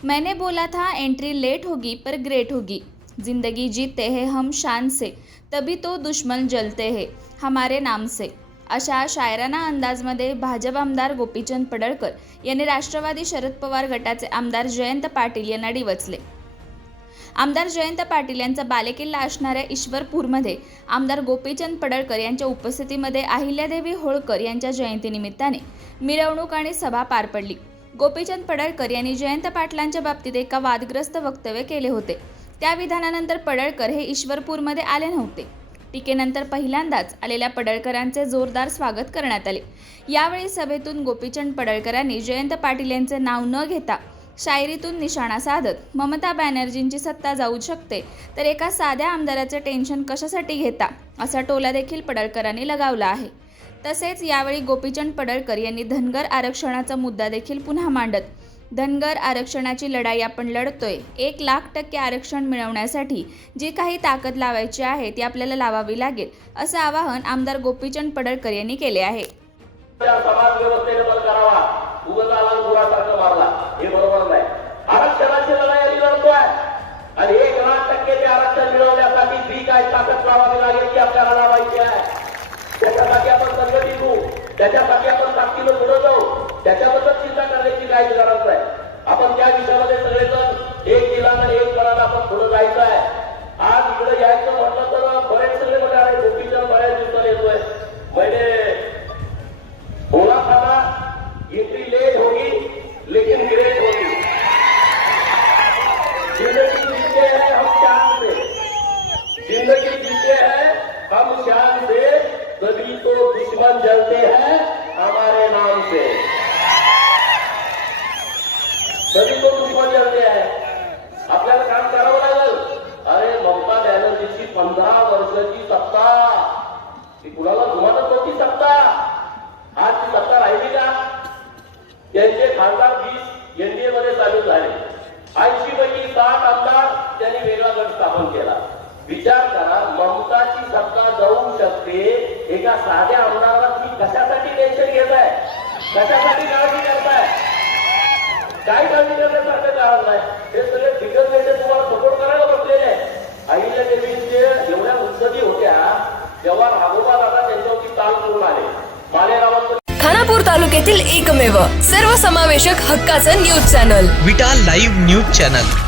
मैंने बोला था entry late होगी पर ग्रेट होगी, जिंदगी जीते हैं हम शान से, तभी तो दुश्मन जलते हैं हमारे नाम से. अशा शायराना अंदाजमध्ये भाजप आमदार गोपीचंद पडळकर यांनी राष्ट्रवादी शरद पवार गटाचे आमदार जयंत पाटील यांना डिवचले. आमदार जयंत पाटील यांचा बालेकिल्ला असणाऱ्या ईश्वरपूरमध्ये आमदार गोपीचंद पडळकर यांच्या उपस्थितीमध्ये अहिल्यादेवी होळकर यांच्या जयंतीनिमित्ताने मिरवणूक आणि सभा पार पडली. गोपीचंद पडळकर यांनी जयंत पाटलांच्या बाबतीत एका वादग्रस्त वक्तव्य केले होते. त्या विधानानंतर पडळकर हे ईश्वरपूरमध्ये आले नव्हते. टीकेनंतर पहिल्यांदाच आलेल्या पडळकरांचे जोरदार स्वागत करण्यात आले. यावेळी सभेतून गोपीचंद पडळकरांनी जयंत पाटील यांचे नाव न घेता शायरीतून निशाणा साधत ममता बॅनर्जींची सत्ता जाऊ शकते तर एका साध्या आमदाराचे टेन्शन कशासाठी घेता असा टोला देखील पडळकरांनी लगावला आहे. तसेच यावेळी गोपीचंद पडळकर यांनी धनगर आरक्षणाचा मुद्दा देखील पुन्हा मांडत धनगर आरक्षणाची लढाई आपण लढतोय, 1,00,000% आरक्षण मिळवण्यासाठी जी काही ताकद लावायची आहे ती आपल्याला लावावी लागेल असं आवाहन आमदार गोपीचंद पडळकर यांनी केले आहे. समाज व्यवस्थेने बल करावा, उगताला गुरासारखं मारला हे बरोबर नाही. आरक्षणाची लढाई आम्ही लढतोय आणि 1,00,000% आरक्षण मिळवण्यासाठी जी काय ताकद लावावी लागेल ती आपल्याला लावायची आहे. त्याच्यासाठी आपण संघटित होऊ, त्याच्यासाठी आपण ताकदीने पुढे जाऊ, त्याच्याबद्दल चिंता करण्याची काही गरज नाही. आपण त्या दिशेमध्ये सगळेजण एक दिलाने एक करायला आपण पुढे जायचं आहे. आज इकडे यायचं म्हटलं तर बरेच सगळे म्हणाले गोपीचंद बऱ्याच दिवसाला येतोय, म्हणजे बोला था एंट्री लेट होगी लेकिन ग्रेट होगी. जिंदगी जीते हैं हम शान से, जिंदगी जीते हैं हम शान से, तभी तो दुश्मन जलते हैं हमारे नाम से, तभी तो दुश्मन जलते हैं. आपल्याला काम करावं लागेल. अरे ममता बॅनर्जीची 15 वर्षाची सत्ता, ती कुणाला जुमानत नव्हती सत्ता. आज ती सत्ता राहिली का? त्यांचे खासदार 20 एनडीए मध्ये चालू झाले. 80 पैकी 60 आमदार त्यांनी वेगळा गट स्थापन केला. विचार करा, ममताची सत्ता जाऊ शकते, एका साध्या आमदाराला तुम्ही कशासाठी टेन्शन घेताय, कशासाठी काळजी करताय? काय काळजी करण्यासारखं कारण नाही. हे सगळे दिग्गज नेते तुम्हाला सपोर्ट करायला बसलेले आहे. अहिल्यादेवींचे एवढ्या मुद्दती होत्या तेव्हा राघोबा दादा त्यांच्यावरती ताल करून आले. खानापूर तालुक्यातील एकमेव सर्वसमावेशक हक्काचं न्यूज चॅनल विटा लाईव्ह न्यूज चॅनल.